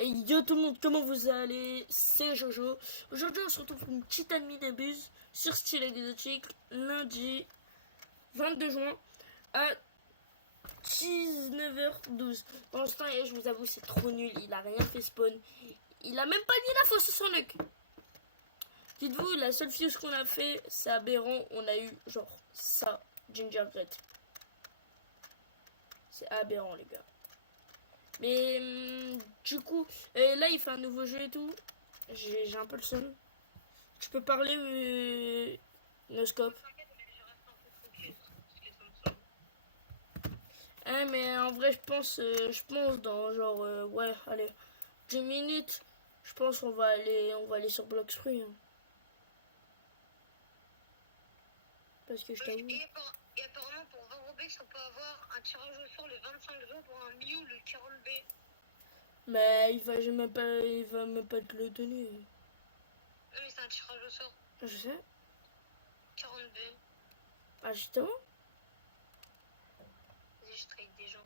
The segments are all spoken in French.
Et yo tout le monde, comment vous allez? C'est Jojo. Aujourd'hui on se retrouve pour une petite admin d'abuse sur Style Exotique, lundi 22 juin à 19h12. Pour l'instant, je vous avoue, c'est trop nul, il a rien fait spawn. Il a même pas mis la fausse sur son œil. Dites-vous, la seule fuse qu'on a fait, c'est aberrant, on a eu genre ça, Gingerbread. C'est aberrant les gars. Mais du coup, là il fait un nouveau jeu et tout. J'ai un peu le seum. Tu peux parler, Noscope. Hein, mais en vrai, je pense dans genre, ouais, allez, 10 minutes, je pense qu'on va aller sur Bloxfruit. Hein. Parce que je t'avoue. Et apparemment, pour 20 Robux, on peut avoir un tirage au sort le 25 juin pour un Mew, le Carol B. Mais il va même pas te le donner. Non, mais c'est un tirage au sort. Je sais. 40 B. Ah, justement. Vas-y, je trade des gens.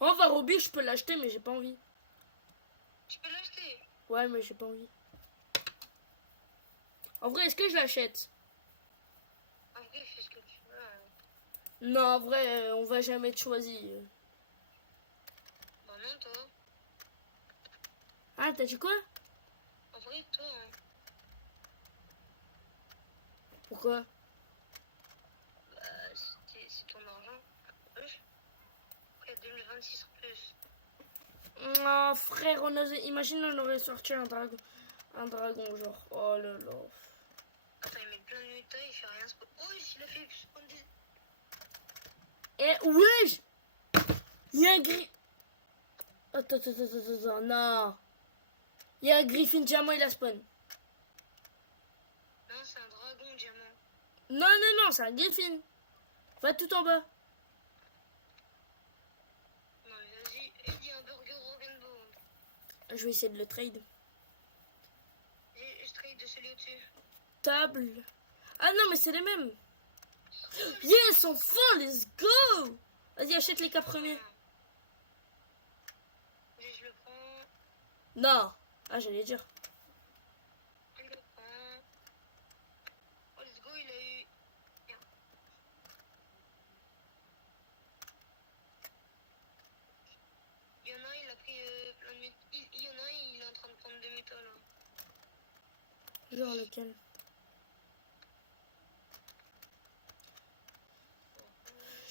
En Varobi, je peux l'acheter, mais j'ai pas envie. Tu peux l'acheter? Ouais, mais j'ai pas envie. En vrai, est-ce que je l'achète? En vrai, fais ce que tu veux. Non, en vrai, on va jamais être choisi. Bah non, toi. Ah, t'as dit quoi? En vrai, toi, hein. Pourquoi? Bah, c'est ton argent. Wesh. Après 2026 en plus. Oh, frère, imagine, on aurait sorti un dragon. Un dragon, genre. Oh là là. Attends, il met plein de mutas, il fait rien. Oh, il a fait spawn des... Eh, wesh! Il y a un gris. Attends, non. Il y a un Griffin diamant, il a spawn. Non, c'est un dragon diamant. Non, c'est un Griffin. Va tout en bas. Non, mais vas-y, il y a un burger au rainbow. Je vais essayer de le trade. Je trade de celui au-dessus. Table. Ah non, mais c'est les mêmes. Yes, enfin, let's go. Vas-y, achète les 4 premiers. Je le prends. Non. Ah, j'allais dire. Je le prends. Oh, let's go, il a eu... Merde. Il y en a, il a pris plein de métaux. Il y en a, il est en train de prendre des métaux, là. Genre lequel?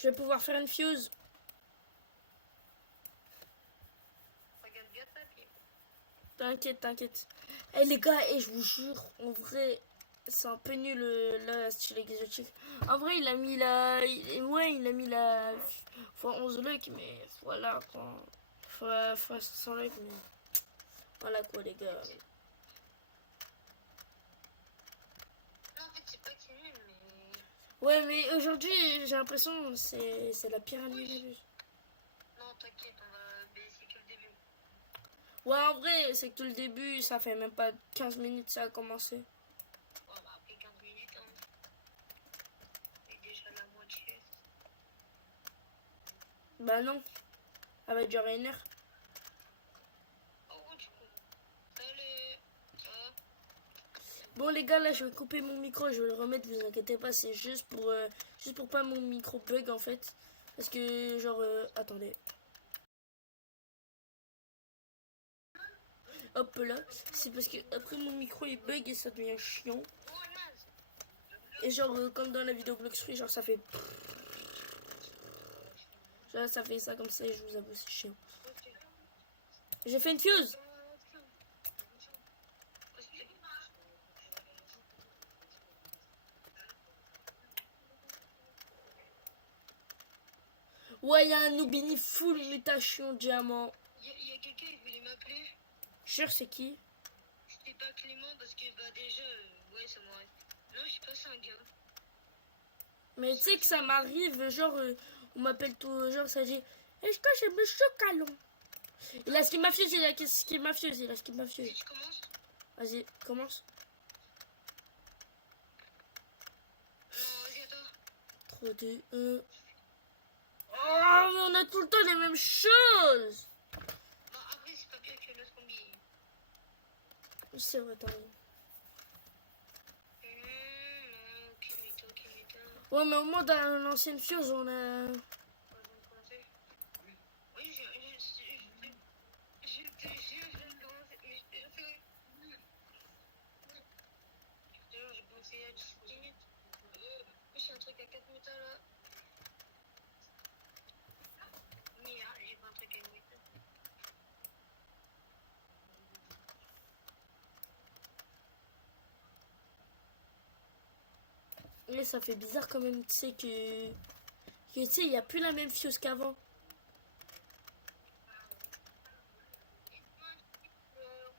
Je vais pouvoir faire une fuse. Regarde bien ta pied. T'inquiète. Eh les gars, je vous jure, en vrai, c'est un peu nul là, style exotique. En vrai, il a mis la x11 luck, mais voilà quoi. Fois 500 luck, mais voilà quoi les gars. Non, en fait, c'est pas que c'est nul, mais... Ouais, mais aujourd'hui, j'ai l'impression que c'est la pire année de l'abuse. Non, t'inquiète, on va baisser que le début. Ouais, en vrai, c'est que tout le début, ça fait même pas 15 minutes, ça a commencé. Ouais, bah après 15 minutes, hein. C'est déjà la moitié. Bah non, ça va durer 1 heure. Oh, du coup. Salut. Ça va? Bon les gars, là je vais couper mon micro, je vais le remettre, vous inquiétez pas, c'est juste pour pas mon micro bug en fait. Parce que genre, attendez. Hop là, c'est parce que après mon micro il bug et ça devient chiant. Oh, naze. Et genre, comme dans la vidéo Bloxfruit, genre ça fait... Genre, ça fait ça comme ça et je vous avoue c'est chiant. Ok. J'ai fait une fuse. Ouais, il y a un Nubini full mutation diamant. Il y a quelqu'un qui voulait m'appeler. Sûr c'est qui? C'était pas Clément parce que bah déjà, ouais, ça m'aurait... Non, je sais pas, c'est un gars. Mais tu sais que ça m'arrive, genre, on m'appelle tout, genre ça dit, est-ce que j'ai monsieur Calon? Il a skip mafieuse, il a skip mafieuse, il a skip mafieuse. Si tu commences. Vas-y, commence. Non, vas-y, à toi. 3, 2, 1. Oh, mais on a tout le temps les mêmes choses. Bah après c'est pas bien que l'autre combi. C'est vrai, t'as raison. Non, Kimito. Ouais, mais au moins dans l'ancienne fuse, on a... Ouais, je viens de commencer. Oui, je te jure, je viens de commencer. Mais je te jure, c'est vrai. Je te jure, j'ai commencé il y a 10 minutes. J'ai un truc à 4 métas là. Merde, j'ai pas un truc à 1 méta. Mais ça fait bizarre quand même, tu sais que tu sais, il n'y a plus la même fuse qu'avant.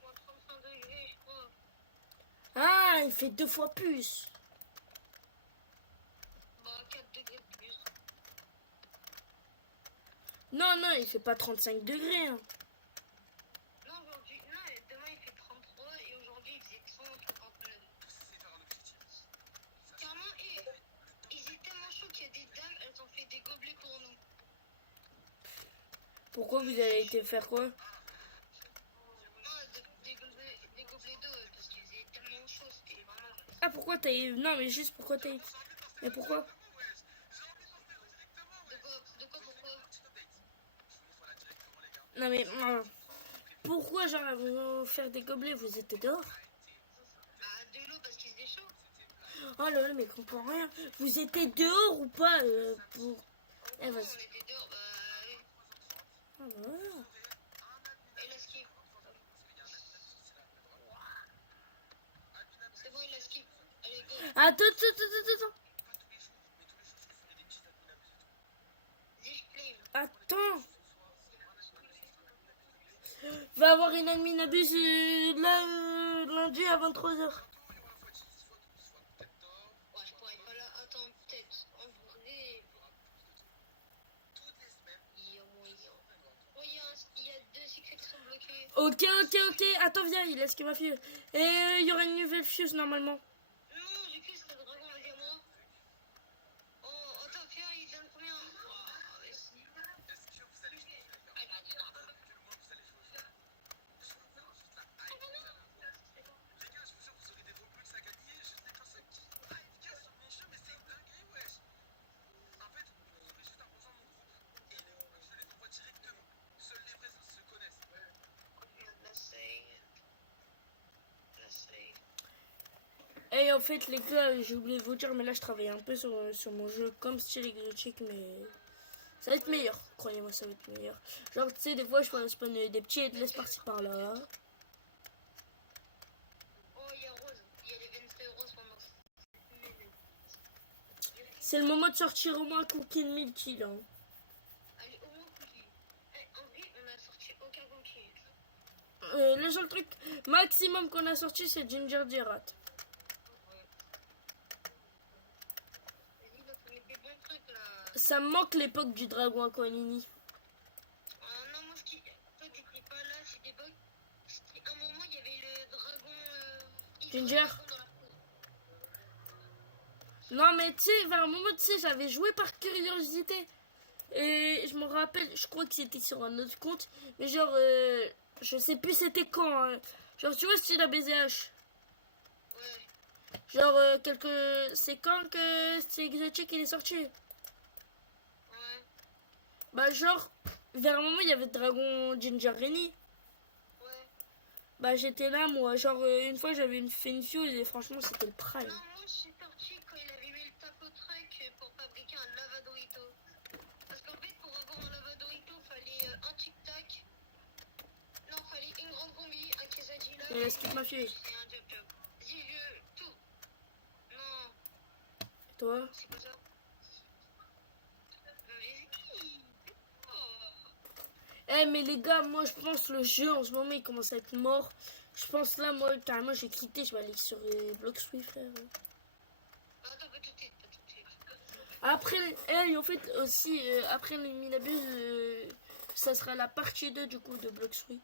Moins 35 degrés, je crois. Ah, il fait 2 fois plus. Bah, 4 degrés de plus. Non, non, il fait pas 35 degrés. Hein. Non, aujourd'hui, non, demain il fait 33 et aujourd'hui il faisait 159. Carrément, et ils étaient tellement chauds qu'il y a des dames, elles ont fait des gobelets pour nous. Pourquoi vous avez été faire quoi? Non, des gobelets d'eau parce qu'il faisait tellement chaud, c'était vraiment. Ah, pourquoi t'as... Non, mais juste pourquoi t'as... Mais pourquoi? Pourquoi? Non, mais... Pourquoi, genre, vous faire des gobelets, vous étiez dehors? Bah, de l'eau parce qu'il faisait chaud. Oh là là, mais je comprends rien. Vous étiez dehors ou pas pour... Eh, Non, vas-y. on était dehors, bah oui. Ah, bah voilà. Et il a skip. C'est bon, il a skip. Allez, go. Attends. Zish claim. Attends. Va avoir une admin abuse là, lundi à 23h. Ouais, je pourrais pas là. Attends, peut-être. En vrai. Il y a moyen. Oh, il y a 2 secrets qui sont bloqués. Ok. Attends, viens, il laisse que ma fille. Et il y aura une nouvelle fuse normalement. Non, j'ai cru que c'était le dragon, vas-y à moi. Oh, attends, Pierre, il donne combien? Oh, vas-y. La save. Et en fait, les gars, j'ai oublié de vous dire, mais là, je travaille un peu sur mon jeu comme style exotique, mais ça va être meilleur. Croyez-moi, ça va être meilleur. Genre, tu sais, des fois, je fais un spawn des petits et de laisse par-ci par-là. Oh, il y a Rose. Il y a les 23 roses pendant. C'est le moment de sortir au moins Cookie Milky, là. Allez, au moins cookie. En vrai, on a sorti aucun cookie. Le seul truc maximum qu'on a sorti, c'est Ginger Gerat. Vas-y, donc on met des bons trucs là. Ça me manque l'époque du dragon Aquanini. Non, moi, toi, t'étais pas là, c'est des bugs. Un moment, il y avait le dragon. Ginger. Dragon dans la cour. Non, mais tu sais, vers un moment, tu sais, j'avais joué par curiosité. Et je me rappelle, je crois que c'était sur un autre compte. Mais genre, je sais plus c'était quand. Hein. Genre, tu vois, style ABZH. Ouais. Genre, c'est quand que c'est exotique il est sorti. Ouais. Bah, genre, vers un moment, il y avait Dragon Ginger Rennie. Ouais. Bah, j'étais là, moi. Genre, une fois, j'avais fait une fuse et franchement, c'était le prime. Non, moi, je suis sorti quand il avait mis le taco truck pour fabriquer un lavadorito. Parce qu'en fait, pour avoir un lavadorito, fallait un tic-tac. Non, fallait une grande combi, un quesadilla. Et est-ce qu'il m'a fait? Et un job. Vas-y, tout. Non, Toi? c'est pas ça. Vas-y. Oh. Eh, mais les gars, moi, je pense le jeu, en ce moment, il commence à être mort. Je pense là, moi, carrément, j'ai quitté. Je vais aller sur Bloxway, frère. Attends, pas tout de suite, Après, en fait, aussi, après les Minabuse, ça sera la partie 2 du coup de Bloxway.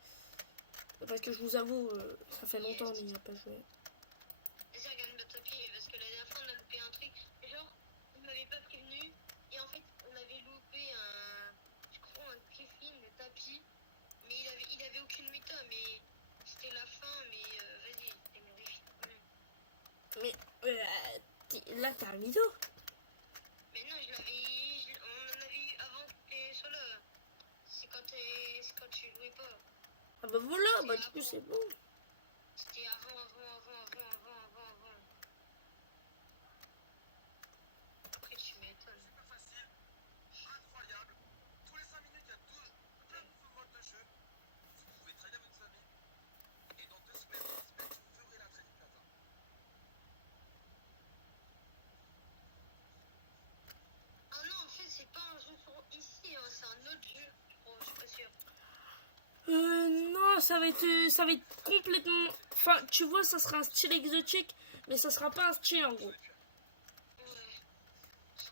Parce que je vous avoue, ça fait longtemps qu'il n'y a pas joué. Vas-y, regarde notre pied, parce que la dernière fois, on a loupé un truc. Genre, on m'avait pas prévenu. Et en fait, on avait loupé un Là, t'as un mytho. Mais non, on en avait eu avant que t'es sur le. C'est quand tu jouais pas. Ah bah voilà, bah du coup c'est bon. C'était avant. Après, tu m'étonnes. Super facile, incroyable. Tous les 5 minutes, il y a plein de nouveaux modes de jeu. Vous pouvez traîner avec vos amis. Et dans 2 semaines, 3 semaines, vous ferez la Trading Plaza. Ah non, en fait, c'est pas un jeu sur ici, hein, c'est un autre jeu. Oh, je suis pas sûre. Non, ça va être complètement... Enfin, tu vois, ça sera un style exotique, mais ça sera pas un style en gros. Ouais.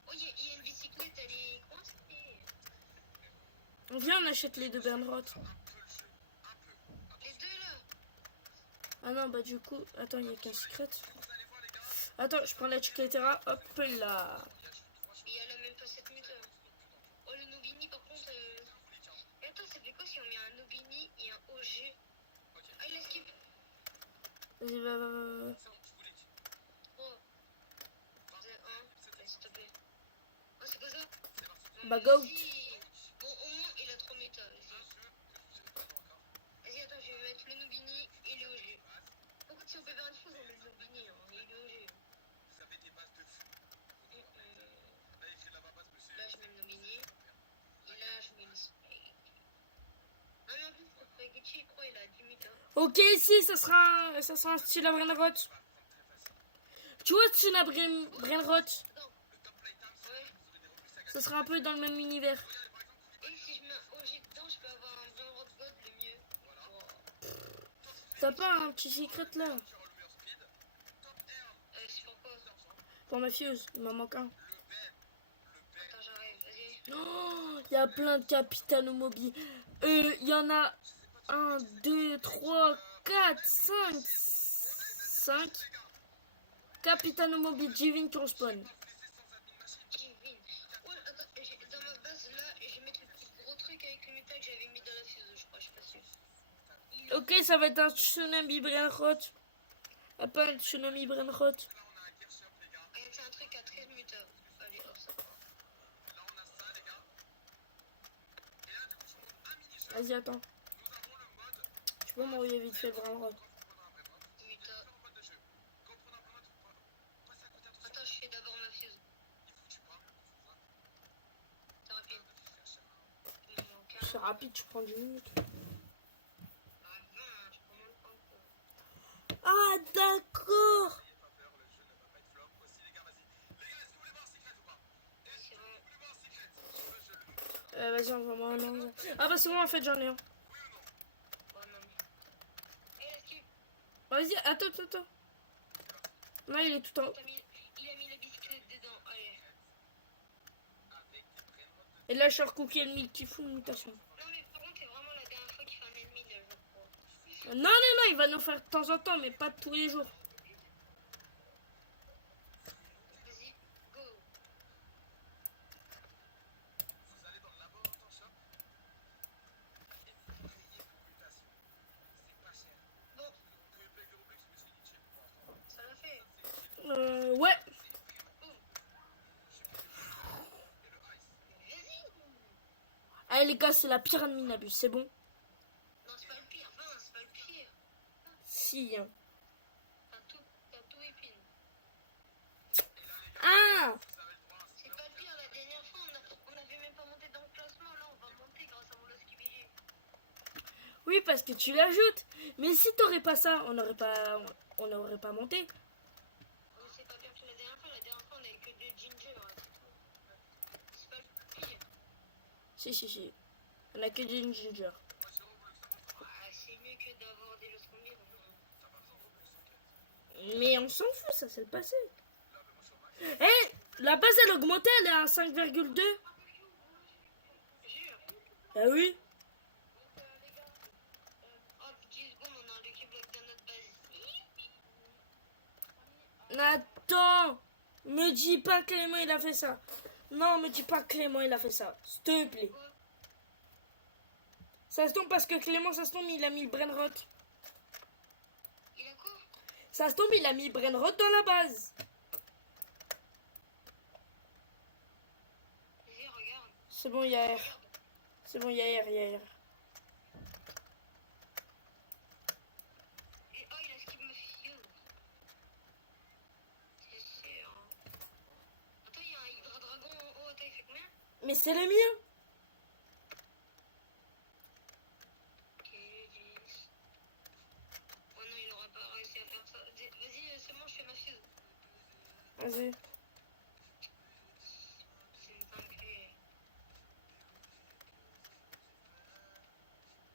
Oh, il y a une bicyclette, elle est coincée. Viens, on achète les deux Bernroth. Un peu le jeu, un peu. Les deux là. Ah non, bah du coup... Attends, il y a qu'un secret. Vous allez voir, les gars, Attends, je prends la chiquetera. Hop là. il y a juste 3 Et elle a même pas 7 minutes. Oh, le Nobini, par contre. Et attends, ça fait quoi si on met un Nobini et un OG? Ah, il a skip. Vas-y, va. C'est bon, je vous l'ai dit. Oh. 1. S'il te plaît. Oh, c'est quoi ça? C'est parti. Non, Bah, mais goat. vas-y. Bon, au moins, il a 3 méta. Vas-y. Un jeu que je vous ai pas encore. Vas-y, attends, je vais mettre le Nobini et le OG. Pourquoi si on peut faire une chose, on met le Nobini hein, et le OG. Vous avez des bases de fou. Là, écrit là-bas, base, monsieur. Là, je mets le Nobini. Et là, je mets le Spike. Non, mais en plus, le Spaghetti, je crois, il a 10 méta. Ok, ici, ça sera un style à Brenroth. Tu vois, style à Brenroth, Attends. Le top play time, Ouais. vous aurez des revenus saga. ça sera un peu dans le même univers. Regardez, par exemple, Et si je mets un OG dedans, je peux avoir un vrai Road God le mieux. voilà. Oh. T'as pas un petit secret là? Qui aura le meilleur speed. Top air, C'est pourquoi? d'argent. Pour ma fieuse, il m'en manque un. Le Ben. Attends, j'arrive, vas-y. Oh, il y a plein de Capitano Mobi. Il y en a 1, 2, 3, 4, 5. 5 Capitano Mobi Jivin qui respawn. Kevin. Ouais, attends, dans ma base là, je vais mettre le petit gros truc avec le métal que j'avais mis dans la fuse, je crois, je suis pas sûre. Ok, ça va être un tsunami Brenroth. Ah, pas un tsunami Brenroth. Là, on a un Gearshop, les gars. Ah, c'est un truc à 13 méta. Allez, hop, ça. Là, on a ça, les gars. Et là, du coup, sur un mini-jeu, Vas-y, attends. nous avons le mode. Tu peux m'envoyer vite fait le Brenroth. Quand vous prenez un vrai mode, Méta. différents modes de jeu. Quand vous prenez un vrai mode, vous passez à côté, attention. Attends, je fais d'abord ma fuse. Il faut que tu parles. C'est rapide. Il me manque C'est un. rapide, tu prends 10 minutes. Ah, 20, je prends moins de temps que. Ah, d'accord. N'ayez pas peur, le jeu ne va pas être flop. Aussi, les gars, vas-y. Les gars, est-ce que vous voulez voir un secret ou pas? Est-ce C'est que vrai. vous voulez voir un secret sur le jeu, le nouveau jeu là? Vas-y, envoie-moi un ange. Ah bah c'est bon, en fait, j'en ai un. Oui ou non? Ouais, non. Eh, la skip. Vas-y, attends. Non, il est tout en haut. Il a mis la bicyclette dedans. Allez. Avec des vrais modes de Et là, je suis recooké ennemi qui fout une mutation. Non, mais par contre, c'est vraiment la dernière fois qu'il fait un ennemi, là, je crois. Non, il va nous faire de temps en temps, mais pas tous les jours. Vas-y, go. Vous allez dans le laboratoire shop et vous payez une mutation. C'est pas cher. Bon, Vous pouvez payer que Roblox, mais c'est inutile pour l'instant. ça l'a fait. Ouais. Et le ice. Vas-y. Allez, les gars, c'est la pire de Minabus, c'est bon? Non, c'est pas le pire. Enfin, c'est pas le pire. Si. Hein. T'as tout épine. Ah! Vous avez le droit à un C'est pas le pire. La dernière fois, on avait même pas monté dans le classement. Là, on va monter grâce à mon Loskibili. Oui, parce que tu l'ajoutes. Mais si t'aurais pas ça, on n'aurait pas monté. Mais c'est pas pire que la dernière fois. La dernière fois, on avait que 2 ginger. Ouais. C'est pas le pire. Si. On a que des ginger. Moi, j'ai Roblox, Ah, c'est mieux que d'avoir des Loskibili. t'as pas besoin de Roblox, t'inquiète. Mais on s'en fout, ça c'est le passé. Là, mais moi, je suis au max. La base elle augmentait, elle est à 5,2. Jure. Ah oui. Donc, les gars, en 10 secondes, on a un Lucky Block dans notre base. Attends. Me dis pas que Clément il a fait ça. Non, me dis pas que Clément il a fait ça. S'il te plaît. Ça se tombe parce que Clément, ça se tombe, il a mis le Brenroth. Il a quoi? Ça se tombe, il a mis Brenroth dans la base. C'est bon, il y a air. C'est bon, il y a air, il y a air. Et oh, il a skip ma fille. C'est sûr. Attends, il y a un Hydra Dragon en haut. Attends, il fait combien? Mais c'est le mien. Ok, 10. Oh non, il aura pas réussi à faire ça. Vas-y, c'est bon, je fais ma fuse. Vas-y. C'est une dinguerie.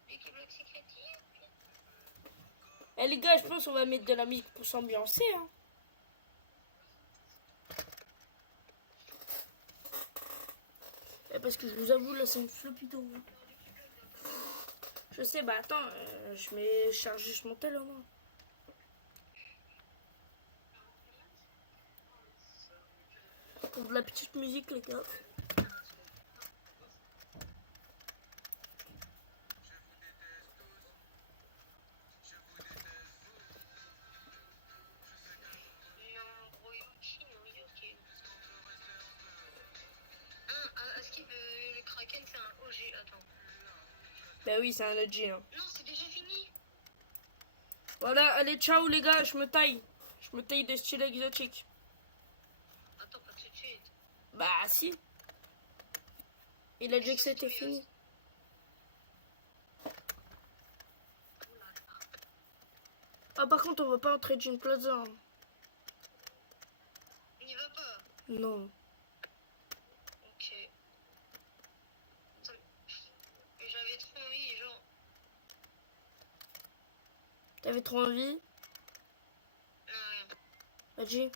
L'équipe Block Secret. Eh les gars, je pense qu'on va mettre de la musique pour s'ambiancer. Hein. Parce que je vous avoue, là, c'est une flopito. Hein. Je sais, bah attends, je charge juste mon téléphone. Pour de la petite musique, les gars. Le Kraken c'est un OG, attends. Bah oui, c'est un OG. Hein. Non, c'est déjà fini. Voilà, allez, ciao les gars, je me taille. Je me taille des styles exotiques. Attends, pas tout de suite. Bah si. Il a dit que c'était fini. Ah par contre, on va pas entrer Gym Plaza. Hein. On n'y va pas. Non. Ok. Attends, mais j'avais trop envie, genre. T'avais trop envie? Non, rien. Vas-y.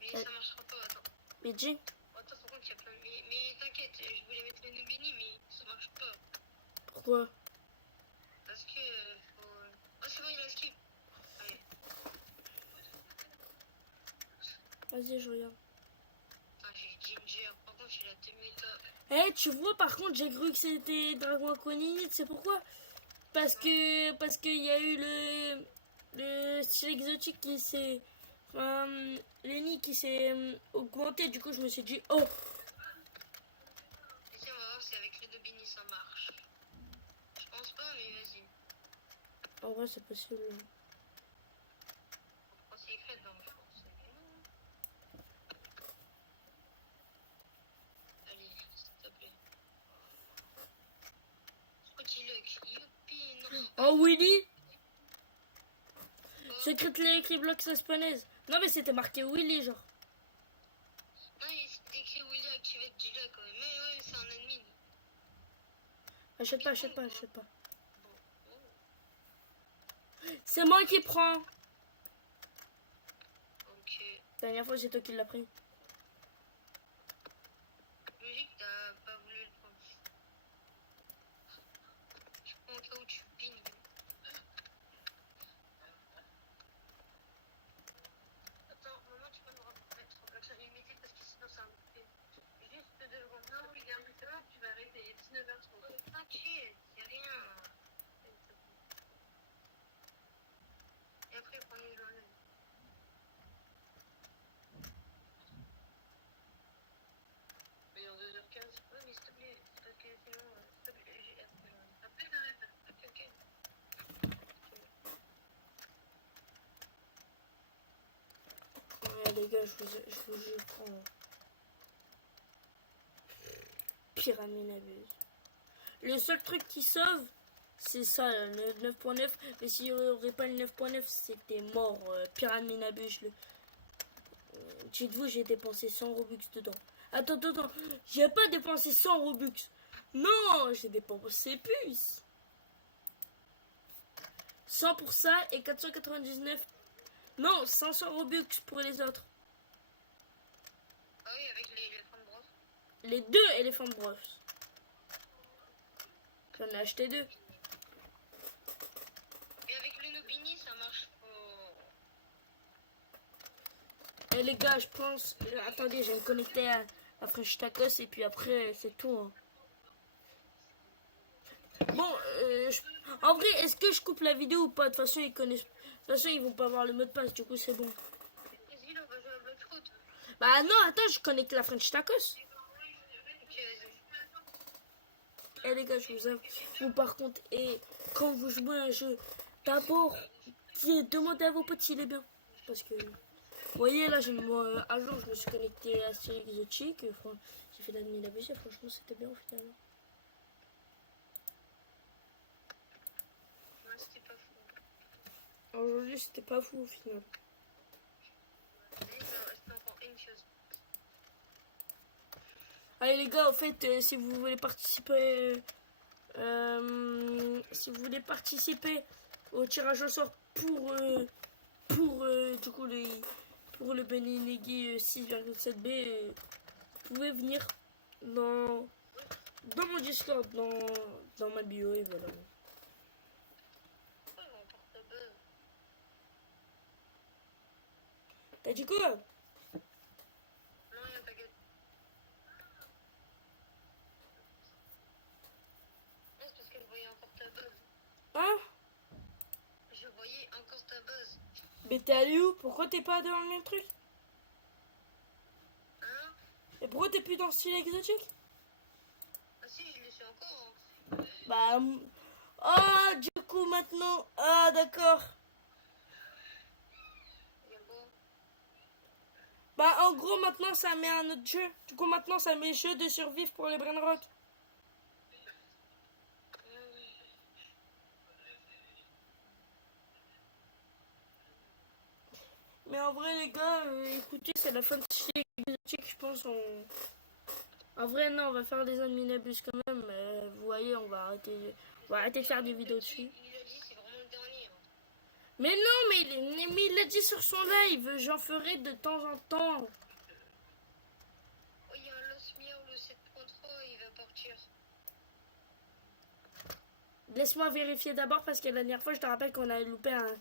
Mais ça marchera pas, attends. Vas-y. Attends, par contre, il y a plein de... Mais t'inquiète, je voulais mettre le Nubini, mais ça marche pas. Pourquoi? Parce que... faut... Ah, c'est bon, il a skip. Allez. Vas-y, je regarde. Ah, j'ai Ginger. Par contre, il a 2000 top. Eh, tu vois, par contre, j'ai cru que c'était Dragon Aquanine. C'est pourquoi? Parce qu'il y a eu le style exotique qui s'est... Lenny qui s'est augmenté. Du coup, je me suis dit, oh! Ici, on va voir si avec le Nubini ça marche. Je pense pas, mais vas-y. En vrai, c'est possible. Oh, c'est écrit, donc je pense. Allez, s'il te plaît. Scotty Luck, youpi, non. Oh, Willy! Oh. Secret les blocs suspense. Non, mais c'était marqué Willy, genre. Non, il s'est écrit Willy activate Gila quand même. Mais ouais, c'est un ennemi. Achète pas, achète pas, achète pas. Bon. Oh. C'est moi qui prends. Ok. Dernière fois, c'est toi qui l'as pris. Logique, t'as pas voulu le prendre. Je prends au cas où tu ping. Attends, maman, tu peux me remettre en bloc limité parce que sinon ça me fait juste 2 secondes. Non, regarde, c'est bon, tu vas arrêter, il est 19h30. T'inquiète, c'est rien. Et après, prenez le journal. Mais en 2h15. Ouais, mais s'il te plaît, c'est parce que sinon, s'il te plaît, j'ai après, t'arrêtes. Ok, ok. Ouais, les gars, je vous prends. Pyramide abuse. Le seul truc qui sauve, c'est ça, le 9.9. Mais s'il n'y aurait pas le 9.9, c'était mort. Pyramide abuse. Dites-vous, j'ai dépensé 100 Robux dedans. Attends. J'ai pas dépensé 100 Robux. Non, j'ai dépensé plus. 100 pour ça et 499. Non, 500 Robux pour les autres. Ah oui, avec les éléphants de brosse. Les deux éléphants de brosse. J'en ai acheté deux. Et avec le Nubini, ça marche pas. Et les gars, je pense... Attendez, je vais me connecter à la French Tacos et puis après, c'est tout. Hein. Bon, en vrai, est-ce que je coupe la vidéo ou pas? De toute façon, ils connaissent... De toute façon, ils vont pas avoir le mot de passe, du coup, c'est bon. Vas-y, là, on va jouer à Bloodfoot. Bah non, attends, je connecte la French Tacos. Eh les gars, je vous avoue. Vous par contre, et quand vous jouez à un jeu, d'abord, demandez à vos potes s'il est bien. Parce que, vous voyez là, un jour, je me suis connecté à Style Exotique. J'ai fait l'admin abusé, franchement, c'était bien au final. Ouais, c'était pas fou. Aujourd'hui, c'était pas fou au final. Mais il me reste encore une chose. Allez les gars, en fait, si vous voulez participer, au tirage au sort pour du coup pour le Benenegi 6,7B, vous pouvez venir dans mon Discord, dans ma bio et voilà. Pourquoi il remporte le buzz? T'as dit quoi? Non, rien, t'inquiète. Non, c'est parce que je voyais encore ta buzz. Hein? Je voyais encore ta buzz. Mais t'es allé où? Pourquoi t'es pas dans le même truc? Hein? Et pourquoi t'es plus dans Style Exotique? Ah si, je le suis encore. Hein. Bah... Oh, du coup maintenant... Ah d'accord. Il y a quoi? Bah en gros maintenant ça met un autre jeu. Du coup maintenant ça met jeu de survivre pour les Brainrot. Mais en vrai les gars, écoutez, c'est la fin de Style Exotique, je pense. En vrai non, on va faire des adminabus quand même. Mais vous voyez, on va arrêter de faire des vidéos dessus. Il a dit c'est vraiment le dernier. Hein. Mais non, mais il l'a dit sur son live, j'en ferai de temps en temps. Oh, il y a un Los Miao, le 7.3, il va partir. Laisse-moi vérifier d'abord parce que la dernière fois je te rappelle qu'on a loupé un